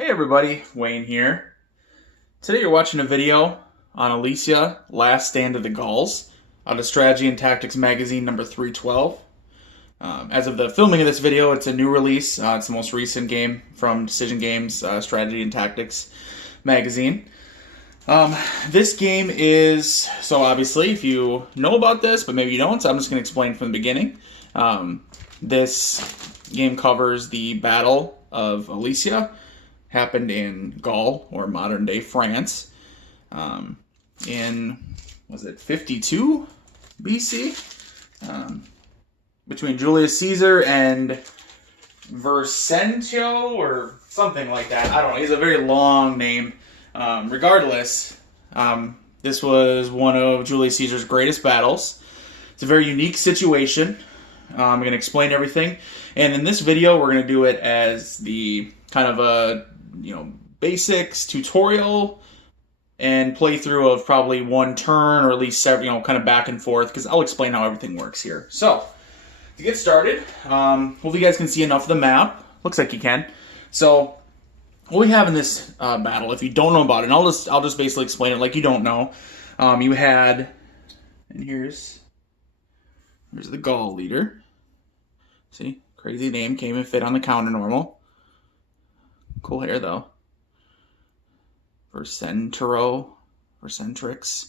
Hey everybody, Wayne here. Today you're watching a video on Alesia, Last Stand of the Gauls, out of Strategy and Tactics magazine number 312. As of the filming of this video, it's a new release. It's the most recent game from Decision Games, Strategy and Tactics magazine. This game is, so obviously if you know about this, but maybe you don't, so I'm just going to explain from the beginning. This game covers the Battle of Alesia. Happened in Gaul, or modern-day France, in, was it 52 BC? Between Julius Caesar and Vercentio, or something like that. I don't know. It's a very long name. Regardless, this was one of Julius Caesar's greatest battles. It's a very unique situation. I'm going to explain everything. And in this video, we're going to do it as the kind of a basics tutorial and playthrough of probably one turn, or at least several, kind of back and forth, because I'll explain how everything works here. So, to get started, hopefully you guys can see enough of the map. Looks like you can. So, what we have in this battle, if you don't know about it, and I'll just basically explain it like you don't know. You had, and here's the Gaul leader. See, crazy name, came and fit on the counter normal. Cool hair, though. Vercentrix.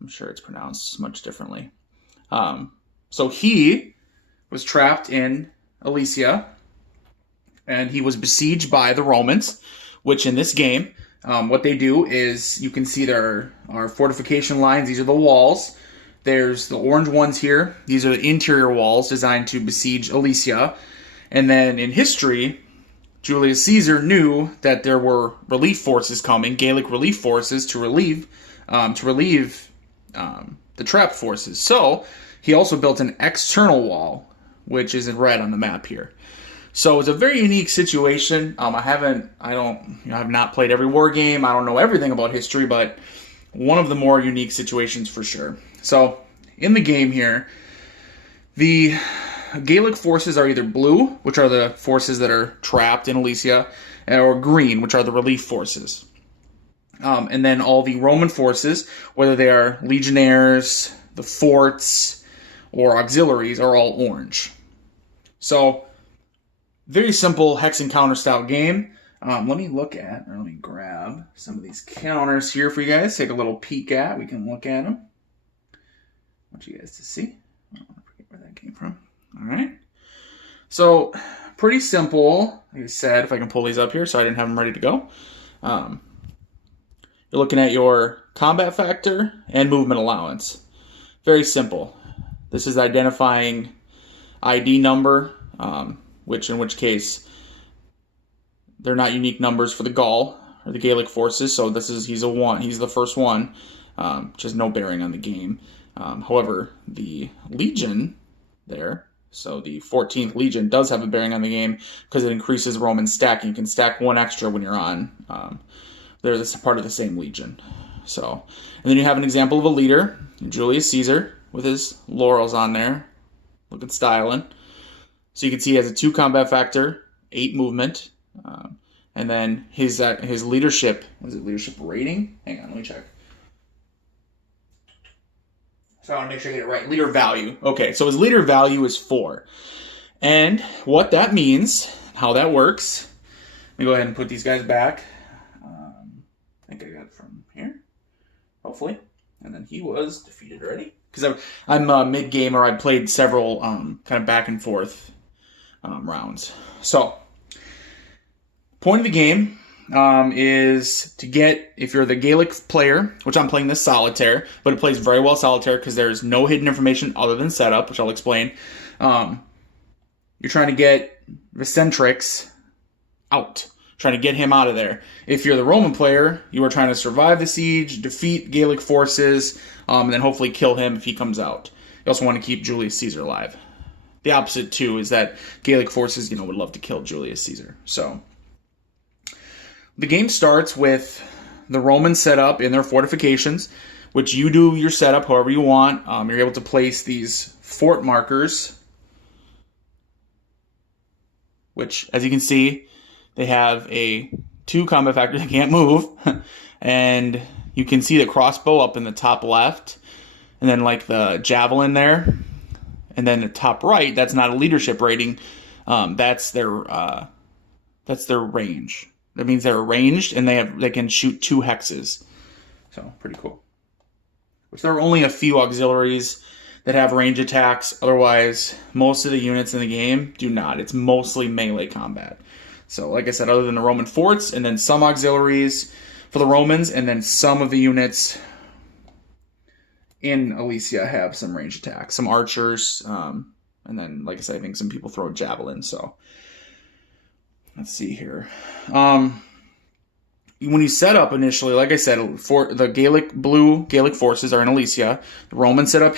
I'm sure it's pronounced much differently. So he was trapped in Alesia, and he was besieged by the Romans, which in this game, what they do is, you can see there are fortification lines. These are the walls. There's the orange ones here. These are the interior walls designed to besiege Alesia. And then in history, Julius Caesar knew that there were relief forces coming, Gallic relief forces, to relieve the trapped forces. So he also built an external wall, which is in red on the map here. So it's a very unique situation. I have not played every war game. I don't know everything about history, but one of the more unique situations for sure. So in the game here, the Gallic forces are either blue, which are the forces that are trapped in Alesia, or green, which are the relief forces. And then all the Roman forces, whether they are legionnaires, the forts, or auxiliaries, are all orange. So, very simple hex and counter style game. Let me grab some of these counters here for you guys. Take a little peek at. We can look at them. I want you guys to see. I don't want to forget where that came from. All right. So, pretty simple. Like I said, if I can pull these up here, so I didn't have them ready to go. You're looking at your combat factor and movement allowance. Very simple. This is identifying ID number, in which case they're not unique numbers for the Gaul or the Gallic forces. So he's a 1. He's the first one, which has no bearing on the game. However, the Legion there, so the 14th Legion, does have a bearing on the game because it increases Roman stacking. You can stack 1 extra when you're on. They're part of the same Legion. So, and then you have an example of a leader, Julius Caesar, with his laurels on there, looking styling. So you can see he has a 2 combat factor, 8 movement, and then his leadership, was it leadership rating? Hang on, let me check. So I want to make sure I get it right. Leader value. Okay, so his leader value is 4. And what that means, how that works, let me go ahead and put these guys back. I think I got it from here, hopefully. And then he was defeated already. Because I'm mid-game, or I played several kind of back and forth rounds. So, point of the game is to get, if you're the Gallic player, which I'm playing this solitaire, but it plays very well solitaire because there's no hidden information other than setup, which I'll explain. You're trying to get Vercentrix out. Trying to get him out of there. If you're the Roman player, you are trying to survive the siege, defeat Gallic forces, and then hopefully kill him if he comes out. You also want to keep Julius Caesar alive. The opposite, too, is that Gallic forces, would love to kill Julius Caesar. So, the game starts with the Romans set up in their fortifications, which you do your setup however you want. You're able to place these fort markers, which, as you can see, they have a 2 combat factors. They can't move. And you can see the crossbow up in the top left. And then like the javelin there. And then the top right, that's not a leadership rating. That's their range. That means they're ranged and they can shoot 2 hexes. So pretty cool. Which there are only a few auxiliaries that have range attacks. Otherwise, most of the units in the game do not. It's mostly melee combat. So like I said, other than the Roman forts, and then some auxiliaries for the Romans, and then some of the units in Alesia have some range attacks. Some archers, and then, like I said, I think some people throw javelins. So let's see here. When you set up initially, like I said, for the Gaelic forces are in Alesia. The Romans set up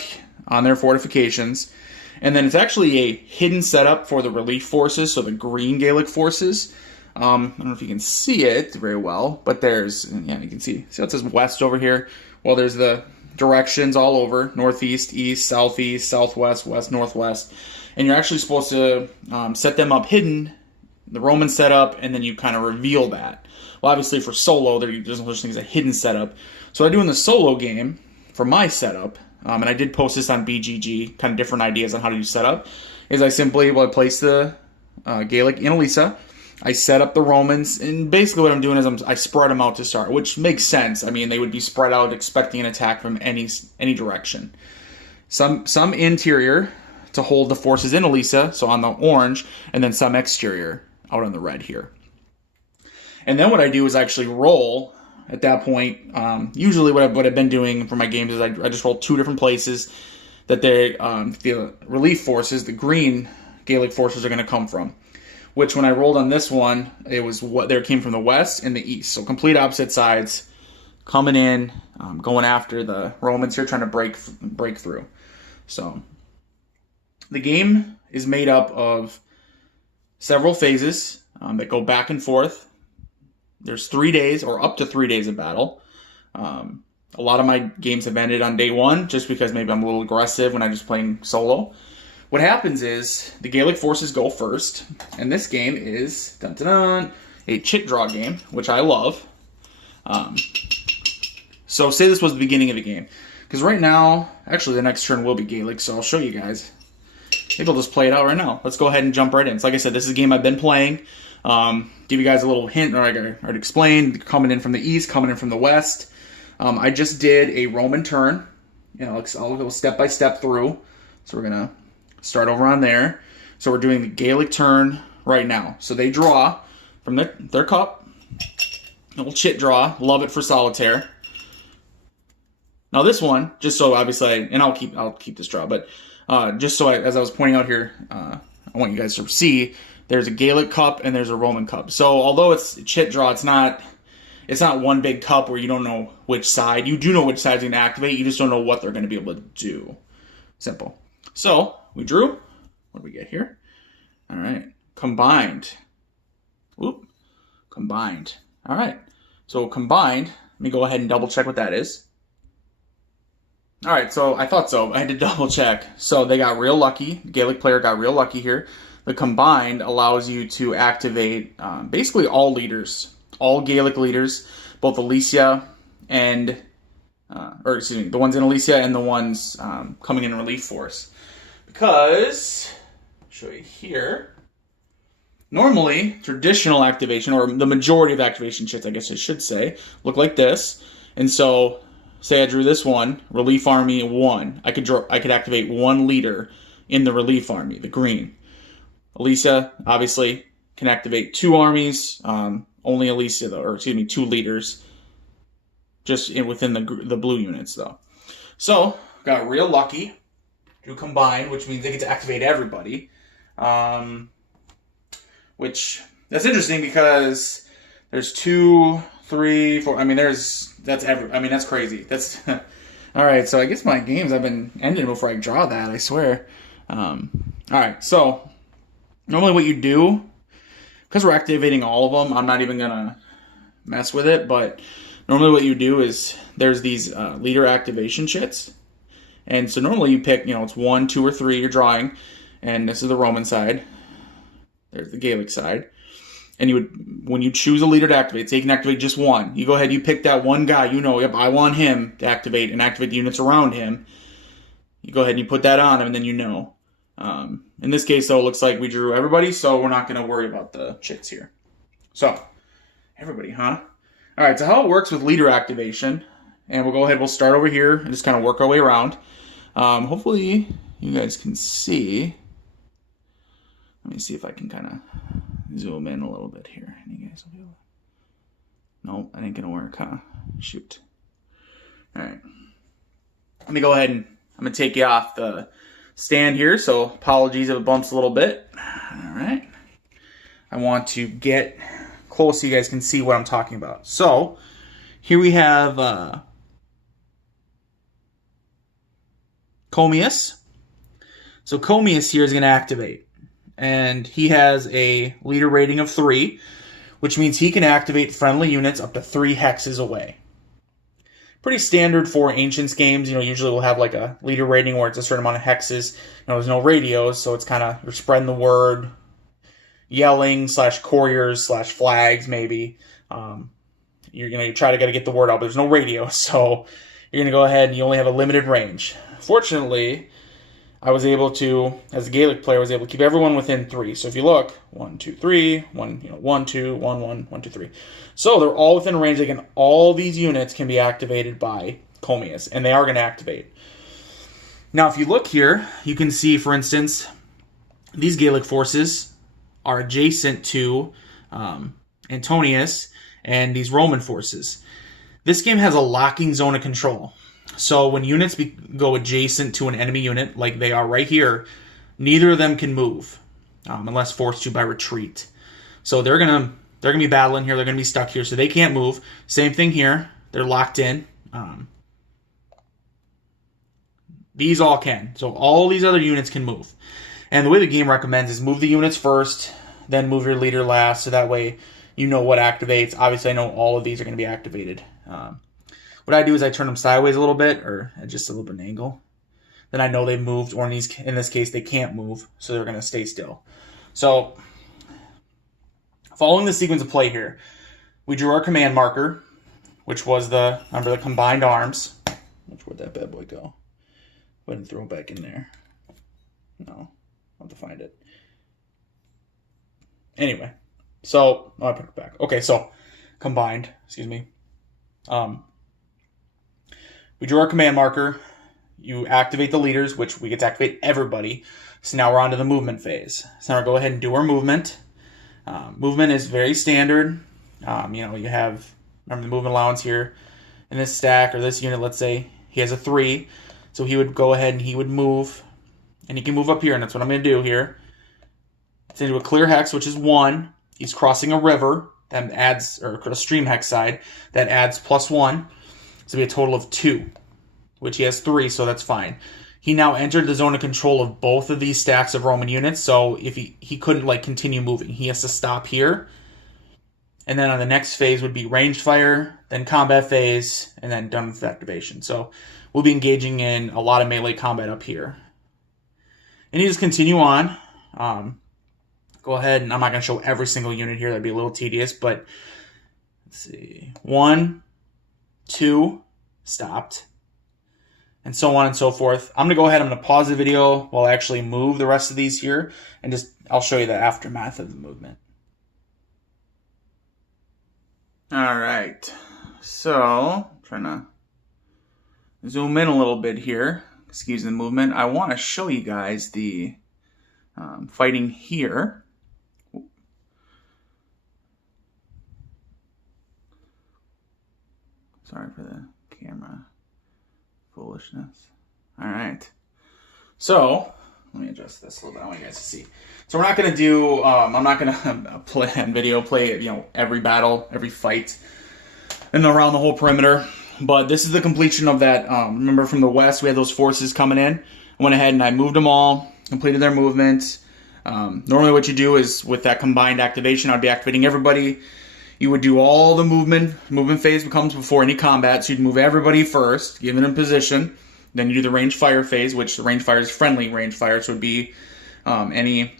on their fortifications. And then it's actually a hidden setup for the relief forces, so the green Gaelic forces. I don't know if you can see it very well, but there's, yeah, you can see how it says west over here? Well, there's the directions all over: northeast, east, southeast, southwest, west, northwest. And you're actually supposed to set them up hidden, the Roman setup, and then you kind of reveal that. Well, obviously for solo, there's no such thing as a hidden setup. So what I do in the solo game, for my setup, and I did post this on BGG, kind of different ideas on how to do setup, is I simply place the Gaelic in Alesia, I set up the Romans, and basically what I'm doing is I spread them out to start, which makes sense. I mean, they would be spread out expecting an attack from any direction. Some interior to hold the forces in Alesia, so on the orange, and then some exterior out on the red here. And then what I do is actually roll at that point. Usually what I've been doing for my games is I just roll 2 different places that the relief forces, the green Gaelic forces, are going to come from. Which when I rolled on this one, it was what they came from the west and the east. So complete opposite sides coming in, going after the Romans here, trying to break through. So the game is made up of several phases that go back and forth. There's 3 days or up to 3 days of battle. A lot of my games have ended on day 1 just because maybe I'm a little aggressive when I'm just playing solo. What happens is the Gaelic forces go first, and this game is a chit draw game, which I love. So say this was the beginning of the game, because right now, actually the next turn will be Gaelic, so I'll show you guys. Maybe I'll just play it out right now. Let's go ahead and jump right in. So like I said, this is a game I've been playing. Give you guys a little hint, or I already explained, coming in from the east, coming in from the west. I just did a Roman turn. I'll go step by step through. So we're going to start over on there. So we're doing the Gaelic turn right now. So they draw from their cup. A little chit draw. Love it for solitaire. Now this one, just so obviously, and I'll keep this draw, but just so as I was pointing out here, I want you guys to see, there's a Gaelic cup and there's a Roman cup. So although it's a chit draw, it's not one big cup where you don't know which side. You do know which side's going to activate. You just don't know what they're going to be able to do. Simple. So we drew. What do we get here? All right. Combined. Whoop. Combined. All right. So combined. Let me go ahead and double check what that is. All right, so I thought so. I had to double check. So they got real lucky. The Gaelic player got real lucky here. The combined allows you to activate basically all leaders, all Gaelic leaders, both Alesia and, the ones in Alesia and the ones coming in relief force. Because, I'll show you here, normally traditional activation, or the majority of activation chits, I guess I should say, look like this. And so, say I drew this one, relief army 1. I could activate 1 leader in the relief army, the green. Alesia, obviously, can activate 2 armies. Only Alesia, though, or 2 leaders, just within the blue units, though. So, got real lucky. Drew combine, which means they get to activate everybody. Which, that's interesting because there's 2, 3, 4. That's crazy. That's all right. So I guess my games I've been ending before I draw that. I swear. All right. So normally what you do, because we're activating all of them, I'm not even gonna mess with it. But normally what you do is there's these leader activation chits, and so normally you pick. It's 1, 2, or 3 you're drawing, and this is the Roman side. There's the Gaelic side. And you would, when you choose a leader to activate, so you can activate just one. You go ahead, you pick that one guy, you know, yep, I want him to activate and activate the units around him. You go ahead and you put that on him, and then you know. In this case, though, it looks like we drew everybody, so we're not going to worry about the chicks here. So, everybody, huh? All right, so how it works with leader activation, and we'll go ahead, we'll start over here and just kind of work our way around. Hopefully, you guys can see. Let me see if I can kind of zoom in a little bit here. You guys will be able to... Nope, that ain't going to work, huh? Shoot. All right. Let me go ahead and I'm going to take you off the stand here, so apologies if it bumps a little bit. All right. I want to get close so you guys can see what I'm talking about. So, here we have Comius. So Comius here is going to activate. And he has a leader rating of 3, which means he can activate friendly units up to 3 hexes away. Pretty standard for Ancients games. You know, usually we'll have like a leader rating where it's a certain amount of hexes. You know, there's no radios, so it's kind of, you're spreading the word, yelling / couriers / flags maybe. You try to get the word out, but there's no radio, so you're going to go ahead and you only have a limited range. Fortunately, I was able to, as a Gaelic player, I was able to keep everyone within 3. So if you look, 1, 2, 3, 1, 1, 2, 1, 1, 1, 2, 3. So they're all within range. Again, all these units can be activated by Comius, and they are going to activate. Now, if you look here, you can see, for instance, these Gaelic forces are adjacent to Antonius and these Roman forces. This game has a locking zone of control. So when units go adjacent to an enemy unit, like they are right here, neither of them can move unless forced to by retreat. So they're gonna be battling here. They're gonna be stuck here, so they can't move. Same thing here. They're locked in. These all can. So all these other units can move. And the way the game recommends is move the units first, then move your leader last, so that way you know what activates. Obviously, I know all of these are going to be activated. What I do is I turn them sideways a little bit, or at just a little bit of an angle. Then I know they've moved, or in this case, they can't move, so they're going to stay still. So, following the sequence of play here, we drew our command marker, which was the combined arms. Where'd that bad boy go? Go ahead and throw it back in there. No, I'll have to find it. Anyway, so, I put it back. Okay, so, combined, excuse me. We drew our command marker. You activate the leaders, which we get to activate everybody. So now we're on to the movement phase. So now we'll go ahead and do our movement. Movement is very standard. You have, remember the movement allowance here in this stack or this unit, let's say he has a 3. So he would go ahead and he would move. And he can move up here, and that's what I'm going to do here. It's into a clear hex, which is 1. He's crossing a river that adds, or a stream hex side, that adds +1. So it'll be a total of 2, which he has 3, so that's fine. He now entered the zone of control of both of these stacks of Roman units, so if he couldn't continue moving. He has to stop here. And then on the next phase would be ranged fire, then combat phase, and then done with activation. So we'll be engaging in a lot of melee combat up here. And you just continue on. Go ahead, and I'm not going to show every single unit here. That'd be a little tedious, but let's see. 1, 2, stopped, and so on and so forth. I'm going to go ahead, I'm going to pause the video while I actually move the rest of these here, and I'll show you the aftermath of the movement. Alright, so, trying to zoom in a little bit here, excuse the movement. I want to show you guys the fighting here. Sorry for the camera foolishness. All right. So, let me adjust this a little bit. I want you guys to see. So we're not going to do, I'm not going to play every battle, every fight, and around the whole perimeter. But this is the completion of that. Remember from the west, we had those forces coming in. I went ahead and I moved them all, completed their movement. Normally what you do is with that combined activation, I'd be activating everybody. You would do all the movement. Movement phase comes before any combat, so you'd move everybody first, give them in position. Then you do the range fire phase, which the range fire is friendly range fire, so it would be any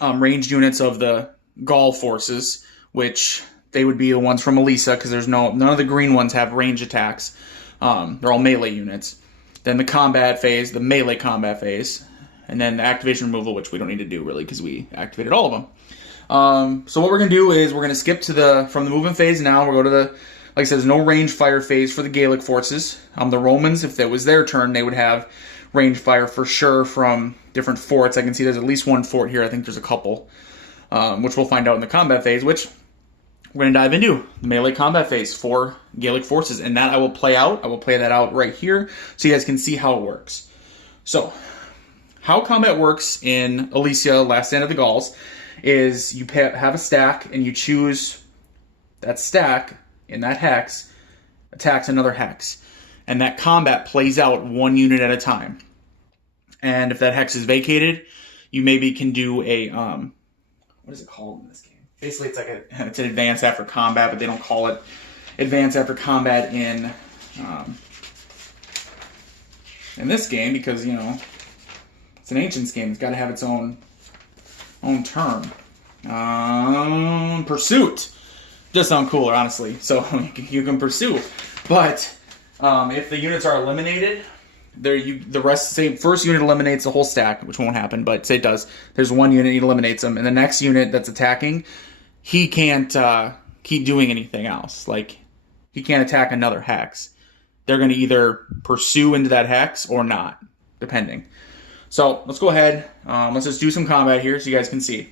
ranged units of the Gaul forces, which they would be the ones from Alesia, because there's none of the green ones have range attacks. They're all melee units. Then the combat phase, the melee combat phase, and then the activation removal, which we don't need to do really because we activated all of them. So what we're going to do is we're going to skip to from the movement phase now. We'll go to the, like I said, there's no range fire phase for the Gallic forces. The Romans, if it was their turn, they would have range fire for sure from different forts. I can see there's at least one fort here. I think there's a couple, which we'll find out in the combat phase, which we're going to dive into the melee combat phase for Gallic forces, and that I will play out. I will play that out right here so you guys can see how it works. So, how combat works in Alesia, Last Stand of the Gauls, is you have a stack, and you choose that stack in that hex, attacks another hex, and that combat plays out one unit at a time. And if that hex is vacated, you maybe can do a, what is it called in this game? Basically, it's an advance after combat, but they don't call it advance after combat in this game because, you know, it's an Ancients game. It's got to have its own term. Pursuit. Just sound cooler, honestly. So you can pursue. But if the units are eliminated, first unit eliminates the whole stack, which won't happen, but say it does. There's one unit, he eliminates them, and the next unit that's attacking, he can't keep doing anything else. Like, he can't attack another hex. They're going to either pursue into that hex or not, depending. So, let's go ahead. Let's just do some combat here so you guys can see.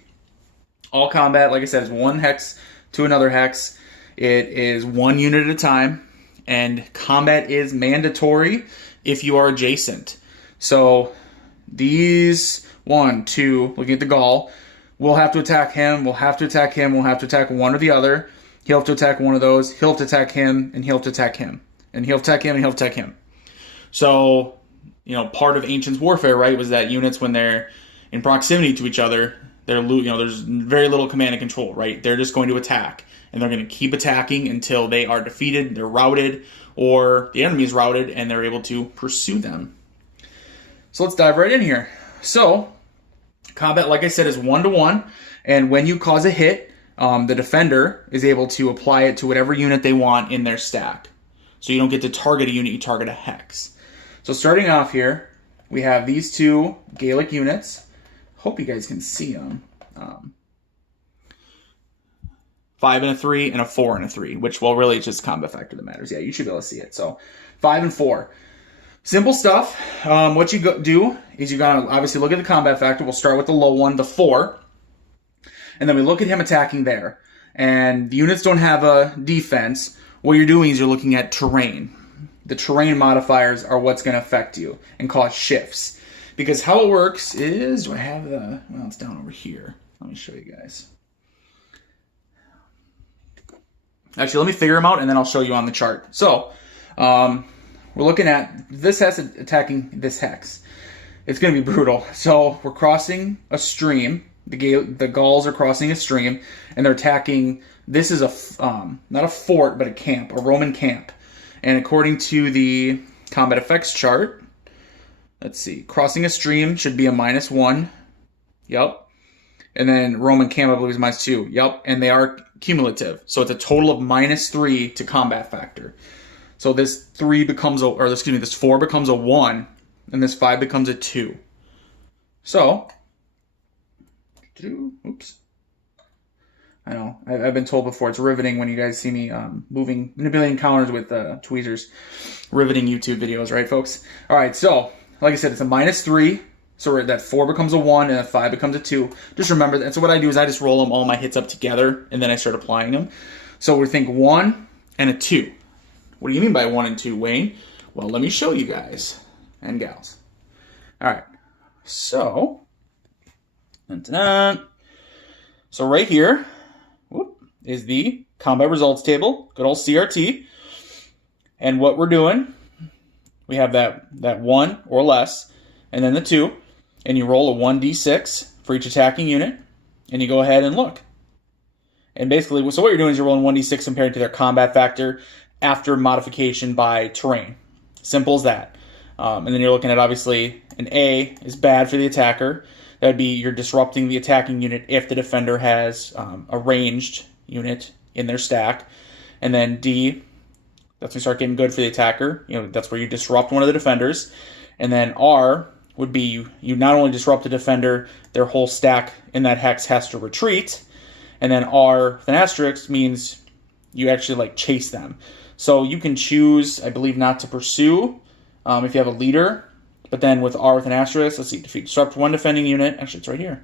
All combat, like I said, is one hex to another hex. It is one unit at a time, and combat is mandatory if you are adjacent. So, these 1, 2, looking at the Gaul, we'll have to attack him, we'll have to attack him, we'll have to attack one or the other. He'll have to attack one of those, he'll have to attack him, and he'll have to attack him. And he'll attack him, and he'll attack him. So, you know, part of Ancients warfare, right, was that units, when they're in proximity to each other, there's very little command and control, right? They're just going to attack. And they're going to keep attacking until they are defeated, they're routed, or the enemy is routed, and they're able to pursue them. So let's dive right in here. So, combat, like I said, is 1-to-1, and when you cause a hit, the defender is able to apply it to whatever unit they want in their stack. So you don't get to target a unit, you target a hex. So starting off here, we have these two Gallic units. Hope you guys can see them. 5 and a 3 and a 4 and a 3, which, well, really it's just combat factor that matters. Yeah, you should be able to see it. So 5 and 4. Simple stuff. What you do is you gotta obviously look at the combat factor. We'll start with the low one, the 4. And then we look at him attacking there. And the units don't have a defense. What you're doing is you're looking at terrain. The terrain modifiers are what's going to affect you and cause shifts. Because how it works is, do I have the, well, it's down over here. Let me show you guys. Actually, let me figure them out and then I'll show you on the chart. So, we're looking at this hex attacking this hex. It's going to be brutal. So, we're crossing a stream. The Gauls are crossing a stream and they're attacking. This is not a fort, but a camp, a Roman camp. And according to the combat effects chart, let's see, crossing a stream should be a -1. Yep. And then Roman camp, I believe, is -2. Yep. And they are cumulative. So it's a total of -3 to combat factor. So this 3 becomes this 4 becomes a 1, and this 5 becomes a 2. So, oops. I know, I've been told before, it's riveting when you guys see me manipulating counters with tweezers. Riveting YouTube videos, right, folks? All right, so, like I said, it's a -3. So that 4 becomes a 1 and that 5 becomes a 2. Just remember that. So what I do is I just roll them all my hits up together and then I start applying them. So we think 1 and a 2. What do you mean by 1 and 2, Wayne? Well, let me show you guys and gals. All right. So, so right here is the combat results table. Good old CRT. And what we're doing, we have that 1 or less, and then the 2. And you roll a 1d6 for each attacking unit, and you go ahead and look. And basically, so what you're doing is you're rolling 1d6 compared to their combat factor after modification by terrain. Simple as that. And then you're looking at, obviously, an A is bad for the attacker. That would be you're disrupting the attacking unit if the defender has a ranged unit in their stack. And then D, that's when you start getting good for the attacker. That's where you disrupt one of the defenders. And then R would be you not only disrupt the defender, their whole stack in that hex has to retreat. And then R with an asterisk means you actually chase them. So you can choose, I believe, not to pursue if you have a leader. But then with R with an asterisk, let's see, defeat, disrupt one defending unit. Actually, it's right here.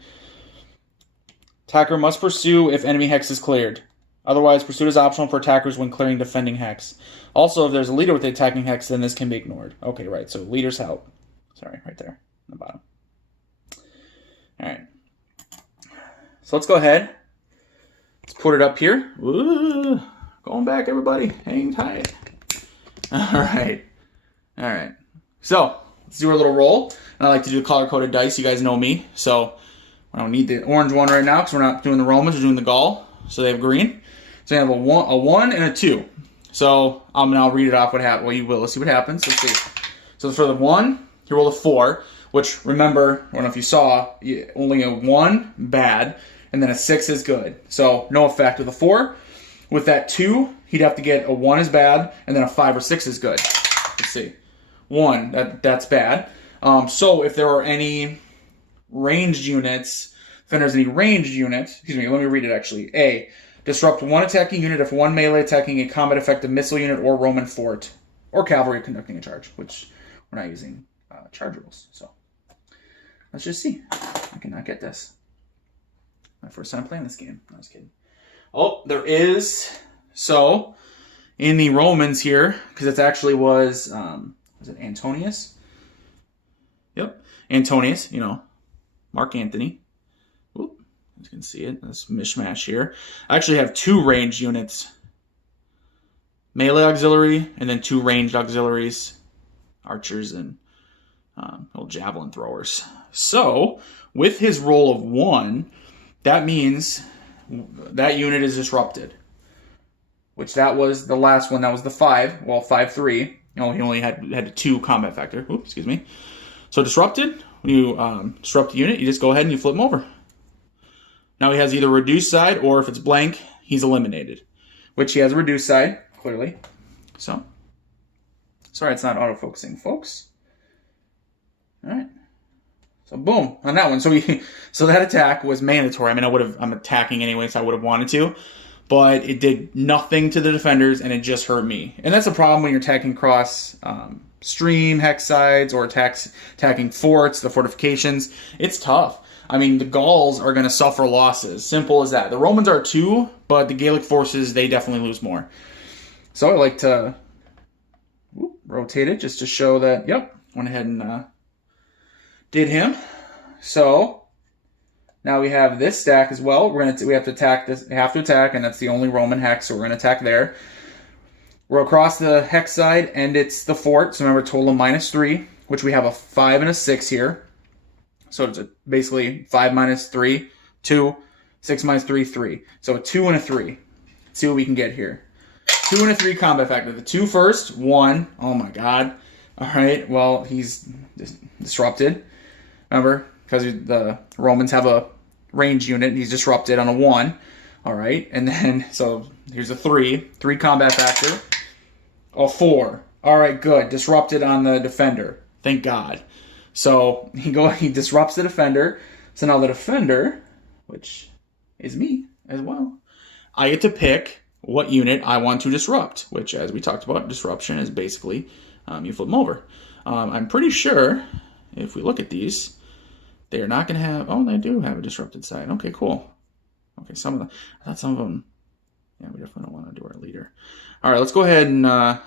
Attacker must pursue if enemy hex is cleared. Otherwise, pursuit is optional for attackers when clearing defending hex. Also, if there's a leader with the attacking hex, then this can be ignored. Okay, right, so leaders help. Sorry, right there on the bottom. All right. So let's go ahead. Let's put it up here. Ooh, going back, everybody. Hang tight. All right. All right. So let's do our little roll. And I like to do color-coded dice. You guys know me. So I don't need the orange one right now because we're not doing the Romans. We're doing the Gaul. So they have green. So you have a 1 and a 2. So I'll read it off what happened. Well, you will. Let's see what happens. Let's see. So for the 1, you roll a 4, which, remember, I don't know if you saw, only a 1, bad, and then a 6 is good. So no effect with a 4. With that 2, he'd have to get a 1 is bad, and then a 5 or 6 is good. Let's see. 1, that's bad. So if there are any ranged units, if there's any ranged units, excuse me, let me read it actually. A, disrupt one attacking unit if one melee attacking a combat effective missile unit or Roman fort, or cavalry conducting a charge, which we're not using charge rules. So let's just see. I cannot get this. My first time playing this game. I was kidding. Oh, there is. So in the Romans here, because it actually was it Antonius? Yep, Antonius. Mark Antony. Oop, you can see it. This mishmash here. I actually have 2 ranged units. Melee auxiliary, and then 2 ranged auxiliaries. Archers and little javelin throwers. So, with his roll of 1, that means that unit is disrupted. Which that was the last one. That was the 5. Well, 5-3. He only had a 2 combat factor. Oops, excuse me. So disrupted. When you disrupt a unit, you just go ahead and you flip him over. Now he has either a reduced side, or if it's blank, he's eliminated. Which he has a reduced side, clearly. So, sorry it's not auto-focusing, folks. Alright. So boom, on that one. So that attack was mandatory. I mean, I'm attacking anyway, so I would have wanted to. But it did nothing to the defenders, and it just hurt me. And that's a problem when you're attacking across stream, hex sides, or attacking forts, the fortifications. It's tough. I mean, the Gauls are going to suffer losses. Simple as that. The Romans are too, but the Gallic forces, they definitely lose more. So I like to rotate it just to show that, yep, went ahead and did him. So now we have this stack as well. We have to attack this. We have to attack, and that's the only Roman hex, so we're going to attack there. We're across the hex side, and it's the fort. So remember, total of -3, which we have a 5 and a 6 here. So it's basically 5 minus 3, 2, 6 minus 3, 3. So a 2 and a 3. Let's see what we can get here. 2 and a 3 combat factor. The 2 first, 1. Oh my god. All right, well, he's disrupted. Remember, because the Romans have a range unit, and he's disrupted on a 1. All right, and then, so here's a 3 combat factor. A 4. All right, good. Disrupted on the defender. Thank God. So he disrupts the defender. So now the defender, which is me as well, I get to pick what unit I want to disrupt, which, as we talked about, disruption is basically you flip them over. I'm pretty sure if we look at these, they're not going to have, oh, they do have a disrupted side. Okay, cool. Okay, I thought some of them, yeah, we definitely don't want to do our leader. All right, let's go ahead and we'll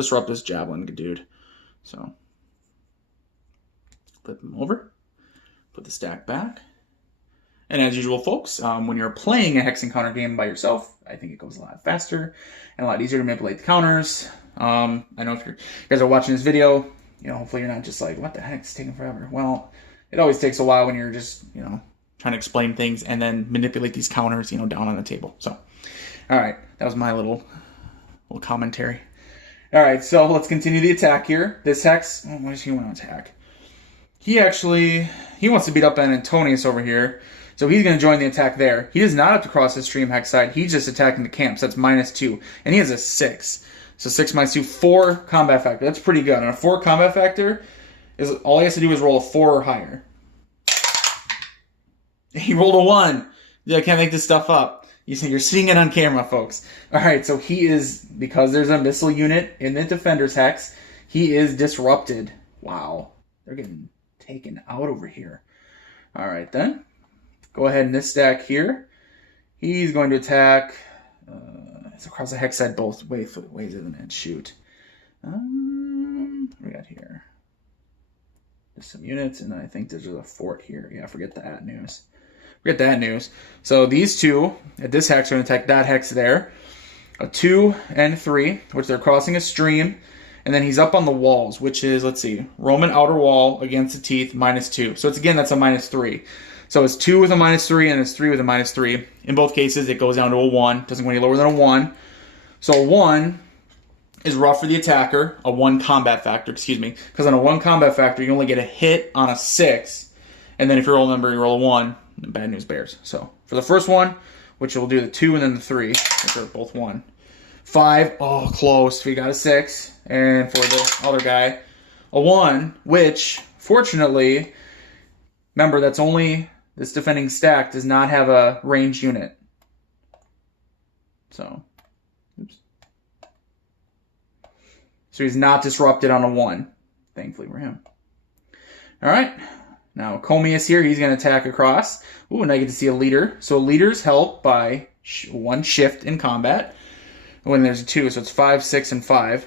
disrupt this javelin dude. So, flip him over, put the stack back. And as usual, folks, when you're playing a hex encounter game by yourself, I think it goes a lot faster and a lot easier to manipulate the counters. I know if you guys are watching this video, hopefully you're not just like, what the heck, it's taking forever. Well, it always takes a while when you're just, trying to explain things and then manipulate these counters, down on the table. So, all right, that was my little commentary. All right, so let's continue the attack here. This hex, what does he want to attack? He wants to beat up on Antonius over here. So he's going to join the attack there. He does not have to cross the stream hex side. He's just attacking the camp. So that's -2. And he has a 6. So 6 minus 2, 4 combat factor. That's pretty good. And a 4 combat factor, is all he has to do is roll a 4 or higher. He rolled a 1. Yeah, I can't make this stuff up. You're seeing it on camera, folks. All right, so he is, because there's a missile unit in the defender's hex, he is disrupted. Wow. They're getting taken out over here. All right, then. Go ahead in this stack here. He's going to attack. It's across the hex side both ways, isn't it? Shoot. What do we got here? There's some units, and I think there's a fort here. Yeah, forget that news. Forget that news. So these two at this hex are going to attack that hex there. A 2 and 3, which they're crossing a stream. And then he's up on the walls, which is, let's see, Roman outer wall against the teeth, -2. So it's again, that's a -3. So it's 2 with a -3 and it's 3 with a -3. In both cases, it goes down to a 1. Doesn't go any lower than a 1. So a 1 is rough for the attacker. A 1 combat factor, excuse me. Because on a 1 combat factor, you only get a hit on a 6. And then if you roll a number, you roll a 1. Bad news bears. So for the first one, which will do the 2 and then the 3, which are both 1. 5, oh, close. We got a 6. And for the other guy, a 1, which, fortunately, remember, that's only, this defending stack does not have a ranged unit. So, oops. So he's not disrupted on a 1, thankfully for him. All right. Now, Comius here, he's going to attack across. Ooh, and I get to see a leader. So leaders help by 1 shift in combat when there's a 2. So it's 5, 6, and 5.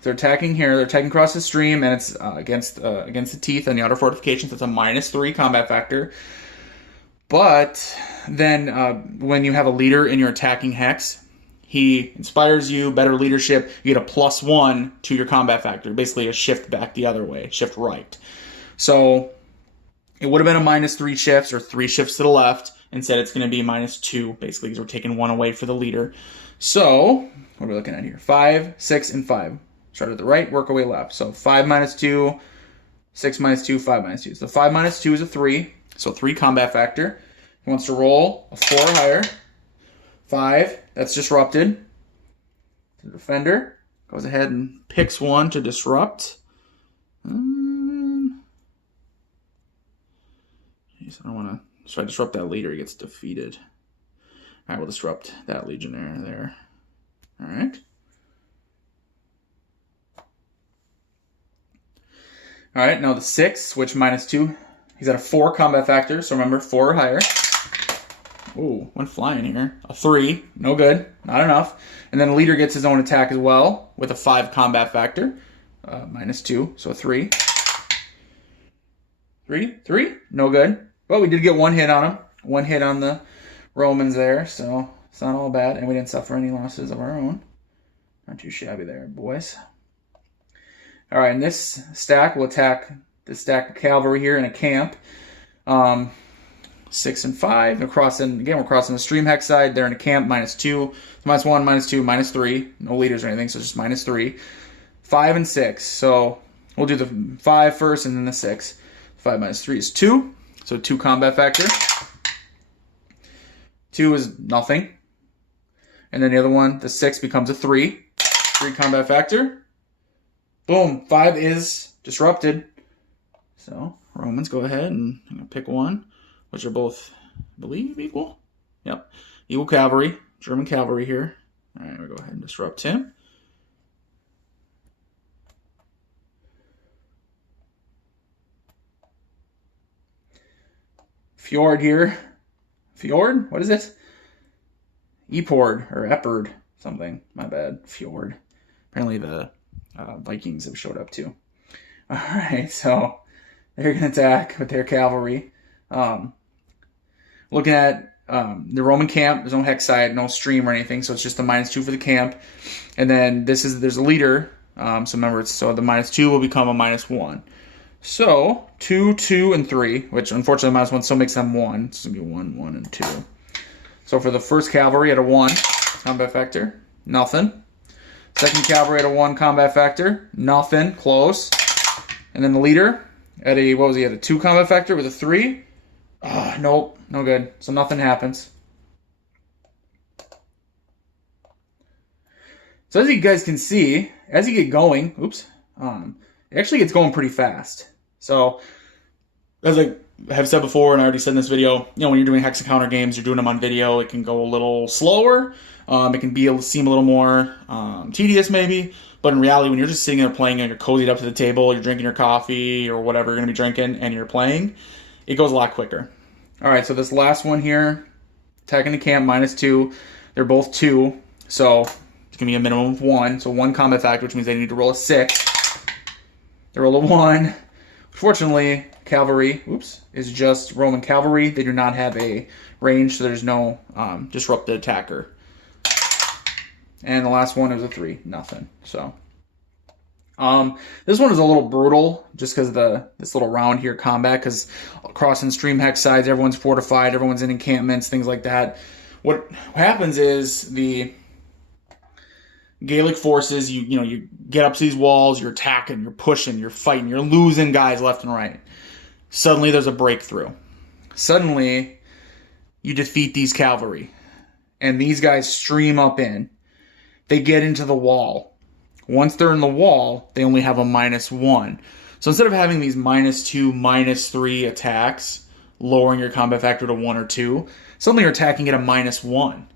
They're attacking here. They're attacking across the stream, and it's against the teeth and the outer fortifications. That's a -3 combat factor. But then when you have a leader in your attacking hex, he inspires you, better leadership. You get a +1 to your combat factor. Basically a shift back the other way, shift right. So it would have been a -3 shifts or 3 shifts to the left. Instead, it's going to be -2, basically, because we're taking 1 away for the leader. So, what are we looking at here? 5, 6, and 5. Start at the right, work our way left. So 5 -2, 6 -2, 5 -2. So 5 -2 is a 3. So 3 combat factor. He wants to roll a 4 or higher. 5, that's disrupted. The defender goes ahead and picks 1 to disrupt. I don't want to. So I disrupt that leader, he gets defeated. All right, we'll disrupt that legionnaire there. All right. All right, now the 6, switch -2. He's at a 4 combat factor, so remember, 4 or higher. Ooh, went flying here. A 3, no good, not enough. And then the leader gets his own attack as well with a 5 combat factor, -2, so a 3. 3, no good. But we did get 1 hit on him. 1 hit on the Romans there, so it's not all bad. And we didn't suffer any losses of our own. Not too shabby there, boys. All right, and this stack will attack the stack of cavalry here in a camp. 6 and 5. We're crossing the stream hex side. They're in a camp, -2. -1, -2, -3. No leaders or anything, so it's just -3. 5 and 6. So we'll do the 5 first and then the 6. 5 -3 is 2. So 2 combat factor. 2 is nothing. And then the other one, the 6 becomes a 3. 3 combat factor. Boom. 5 is disrupted. So Romans, go ahead and I'm going to pick 1, which are both, I believe, equal. Yep. Equal cavalry. German cavalry here. All right, we'll go ahead and disrupt him. Fjord here. Fjord? What is it? Epord or Epord something. My bad. Fjord. Apparently the Vikings have showed up too. All right, so they're going to attack with their cavalry. Looking at the Roman camp, there's no hex side, no stream or anything, so it's just a -2 for the camp. And then there's a leader. So remember, so the -2 will become a -1. So 2, 2, and 3, which unfortunately -1 still makes them 1. It's going to be 1, 1, and 2. So for the first cavalry at a 1 combat factor, nothing. Second cavalry at a 1 combat factor, nothing, close. And then the leader At a, what was he, at a 2 combat factor with a 3? Oh, nope, no good. So nothing happens. So as you guys can see, as you get going, it actually gets going pretty fast. So, as I have said before, and I already said in this video, when you're doing hex encounter games, you're doing them on video, it can go a little slower. It can seem a little more tedious maybe. But in reality, when you're just sitting there playing and you're cozied up to the table, you're drinking your coffee or whatever you're going to be drinking, and you're playing, it goes a lot quicker. All right, so this last one here, attacking the camp, -2. They're both 2, so it's going to be a minimum of 1. So 1 combat factor, which means they need to roll a 6. They roll a 1. Fortunately, cavalry, is just Roman cavalry. They do not have a range, so there's no disrupted attacker. And the last one is a 3, nothing. So, this one is a little brutal just because of this little round here combat. Because across in stream hex sides, everyone's fortified, everyone's in encampments, things like that. What happens is the Gaelic forces, you get up to these walls, you're attacking, you're pushing, you're fighting, you're losing guys left and right. Suddenly there's a breakthrough. Suddenly you defeat these cavalry, and these guys stream up in. They get into the wall. Once they're in the wall, they only have a -1. So instead of having these -2, -3 attacks, lowering your combat factor to 1 or 2, suddenly you're attacking at a -1.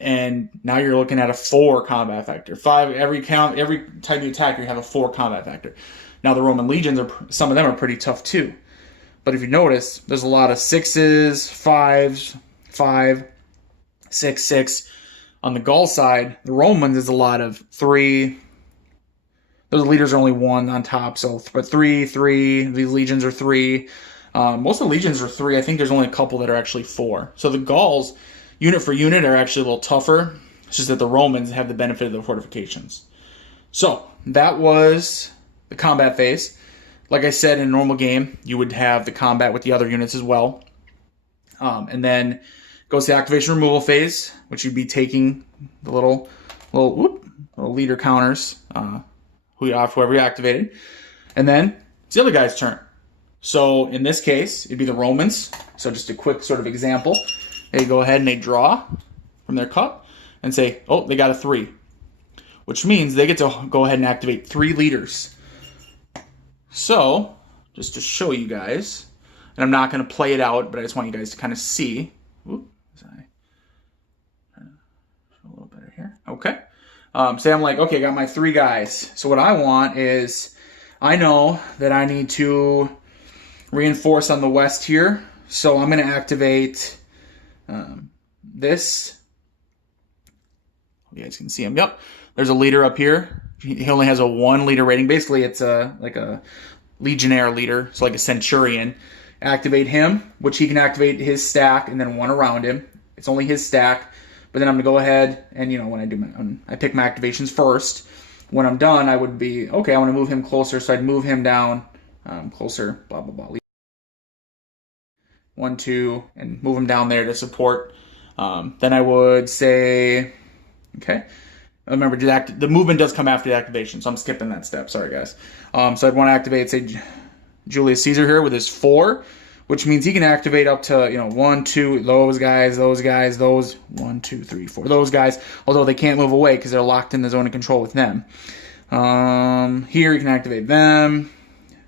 And now you're looking at a 4 combat factor. 5 every time you attack, you have a 4 combat factor. Now the Roman legions some of them are pretty tough too. But if you notice, there's a lot of 6s, 5s, 5, 6, 6. On the Gaul side, the Romans is a lot of 3. Those leaders are only 1 on top, so but 3, 3. These legions are 3. Most of the legions are 3. I think there's only a couple that are actually 4. So the Gauls, unit for unit, are actually a little tougher. It's just that the Romans have the benefit of the fortifications. So that was the combat phase. Like I said, in a normal game, you would have the combat with the other units as well. And then goes to the activation removal phase, which you'd be taking the little leader counters, whoever you activated. And then it's the other guy's turn. So in this case, it'd be the Romans. So just a quick sort of example. They go ahead and they draw from their cup and say, oh, they got a 3. Which means they get to go ahead and activate 3 leaders. So, just to show you guys, and I'm not going to play it out, but I just want you guys to kind of see. A little better here. Okay. Say I'm like, okay, I got my 3 guys. So what I want is, I know that I need to reinforce on the west here. So I'm going to activate this. You guys can see him. Yep. There's a leader up here. He only has a 1 leader rating. Basically, it's like a legionnaire leader, so like a centurion. Activate him, which he can activate his stack and then 1 around him. It's only his stack. But then I'm going to go ahead and, when I pick my activations first. When I'm done, I would be, okay, I want to move him closer, so I'd move him down closer, blah, blah, blah. 1, 2, and move him down there to support. Then I would say, okay. Remember, the movement does come after the activation, so I'm skipping that step. Sorry, guys. So I'd want to activate, say, Julius Caesar here with his 4, which means he can activate up to, 1, 2, those guys, those 1, 2, 3, 4, those guys. Although they can't move away because they're locked in the zone of control with them. Here you can activate them.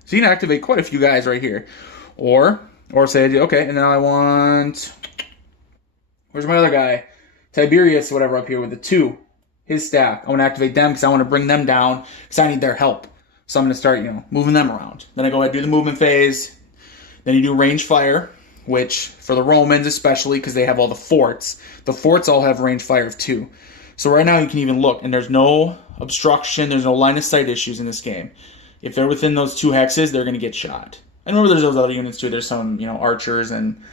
So you can activate quite a few guys right here, or say, okay, and now I want. Where's my other guy? Tiberius, whatever, up here with the 2. His stack. I want to activate them because I want to bring them down because I need their help. So I'm going to start, moving them around. Then I go ahead and do the movement phase. Then you do range fire, which for the Romans especially because they have all the forts all have range fire of 2. So right now you can even look, and there's no obstruction, there's no line of sight issues in this game. If they're within those 2 hexes, they're going to get shot. And remember, there's those other units too. There's some, archers and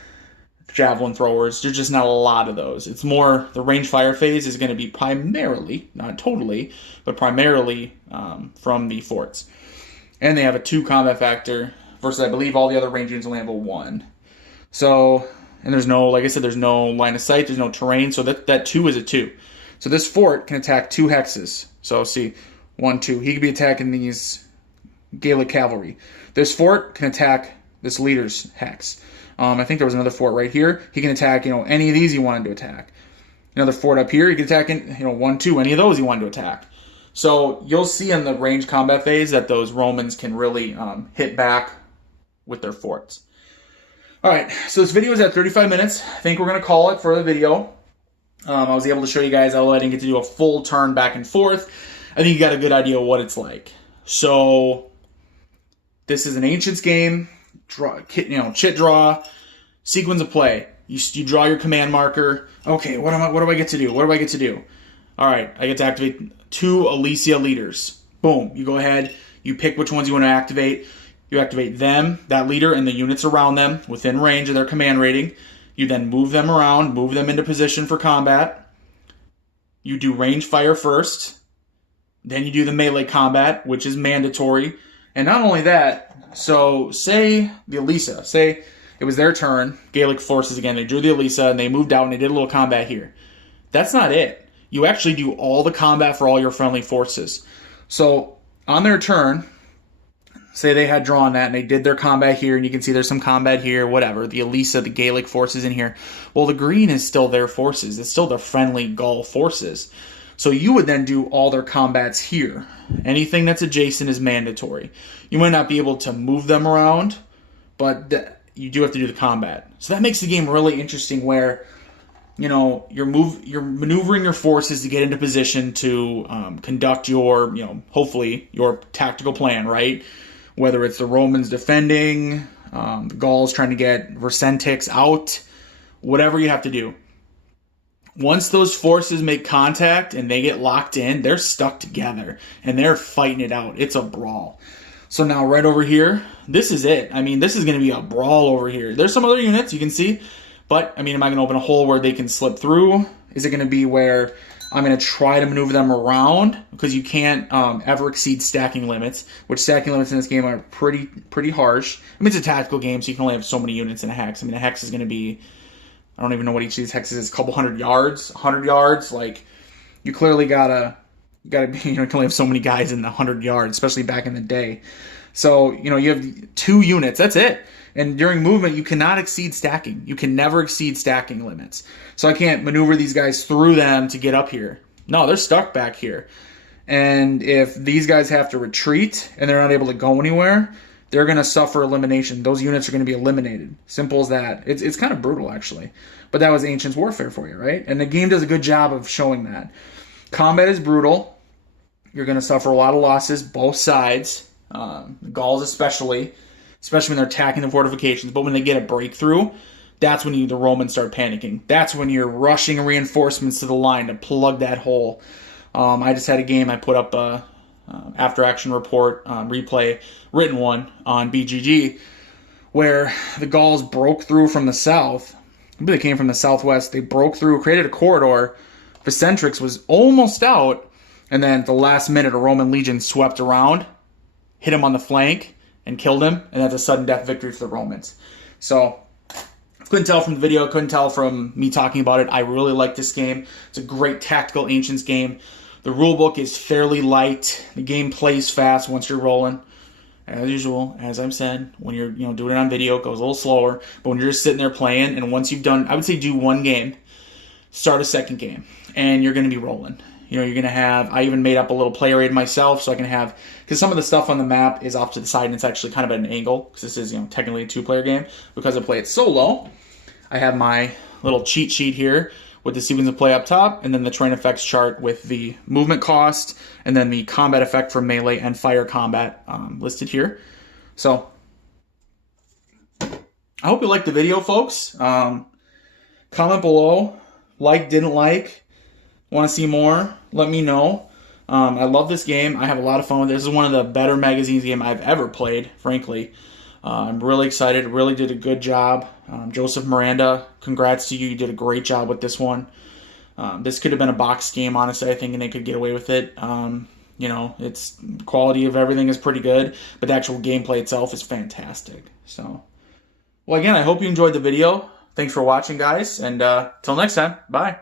javelin throwers. There's just not a lot of those. It's more, the range fire phase is going to be primarily, not totally, but primarily from the forts. And they have a 2 combat factor versus, I believe, all the other range units only have a 1. So, and there's no, like I said, there's no line of sight, there's no terrain, so that 2 is a 2. So this fort can attack 2 hexes. So see, 1, 2. He could be attacking these Gaelic cavalry. This fort can attack this leader's hex. I think there was another fort right here. He can attack, any of these he wanted to attack. Another fort up here, he can attack, 1, 2, any of those he wanted to attack. So you'll see in the range combat phase that those Romans can really hit back with their forts. All right, so this video is at 35 minutes. I think we're going to call it for the video. I was able to show you guys, although I didn't get to do a full turn back and forth. I think you got a good idea of what it's like. So this is an Ancients game. Chit draw, sequence of play. You draw your command marker. Okay, what do I get to do? What do I get to do? All right, I get to activate 2 Alesia leaders. Boom. You go ahead. You pick which ones you want to activate. You activate them, that leader, and the units around them within range of their command rating. You then move them around, move them into position for combat. You do range fire first. Then you do the melee combat, which is mandatory. And not only that, so say the Alesia, say it was their turn, Gaelic forces again, they drew the Alesia and they moved out and they did a little combat here. That's not it. You actually do all the combat for all your friendly forces. So on their turn, say they had drawn that and they did their combat here, and you can see there's some combat here, whatever, the Alesia, the Gaelic forces in here. Well, the green is still their forces. It's still the friendly Gaul forces. So you would then do all their combats here. Anything that's adjacent is mandatory. You might not be able to move them around, but you do have to do the combat. So that makes the game really interesting where, you're maneuvering your forces to get into position to conduct your, hopefully your tactical plan, right? Whether it's the Romans defending, the Gauls trying to get Vercingetorix out, whatever you have to do. Once those forces make contact and they get locked in, they're stuck together and they're fighting it out. It's a brawl. So now right over here, this is it. I mean, this is going to be a brawl over here. There's some other units you can see, but I mean, am I going to open a hole where they can slip through? Is it going to be where I'm going to try to maneuver them around? Because you can't ever exceed stacking limits, which stacking limits in this game are pretty harsh. I mean, it's a tactical game, so you can only have so many units in a hex. I mean, a hex is going to be, I don't even know what each of these hexes is, a couple 100 yards, 100 yards. Like, you clearly gotta be, you can only have so many guys in the 100 yards, especially back in the day. So, you have 2 units, that's it. And during movement, you cannot exceed stacking. You can never exceed stacking limits. So I can't maneuver these guys through them to get up here. No, they're stuck back here. And if these guys have to retreat and they're not able to go anywhere, they're going to suffer elimination. Those units are going to be eliminated. Simple as that. It's kind of brutal, actually. But that was Ancients Warfare for you, right? And the game does a good job of showing that. Combat is brutal. You're going to suffer a lot of losses, both sides. The Gauls especially when they're attacking the fortifications. But when they get a breakthrough, that's when the Romans start panicking. That's when you're rushing reinforcements to the line to plug that hole. I just had a game. I put up a after-action report, replay, written one on BGG, where the Gauls broke through from the south. They came from the southwest. They broke through, created a corridor. Vercingetorix was almost out, and then at the last minute, a Roman legion swept around, hit him on the flank, and killed him, and that's a sudden death victory for the Romans. So, couldn't tell from the video, couldn't tell from me talking about it. I really like this game. It's a great tactical Ancients game. The rulebook is fairly light. The game plays fast once you're rolling. As usual, as I've said, when you're doing it on video, it goes a little slower. But when you're just sitting there playing, and once you've done, I would say do one game, start a second game, and you're going to be rolling. You're going to have, I even made up a little player aid myself, so I can have, because some of the stuff on the map is off to the side, and it's actually kind of at an angle, because this is technically a 2-player game. Because I play it solo, I have my little cheat sheet here with the sequence of play up top, and then the terrain effects chart with the movement cost, and then the combat effect for melee and fire combat listed here. So, I hope you liked the video, folks. Comment below, like, didn't like, want to see more, let me know. I love this game. I have a lot of fun with it. This is one of the better magazines game I've ever played, frankly. I'm really excited. Really did a good job. Joseph Miranda, congrats to you. You did a great job with this one. This could have been a box game, honestly, I think, and they could get away with it. It's quality of everything is pretty good, but the actual gameplay itself is fantastic. So, well, again, I hope you enjoyed the video. Thanks for watching, guys, and till next time, bye.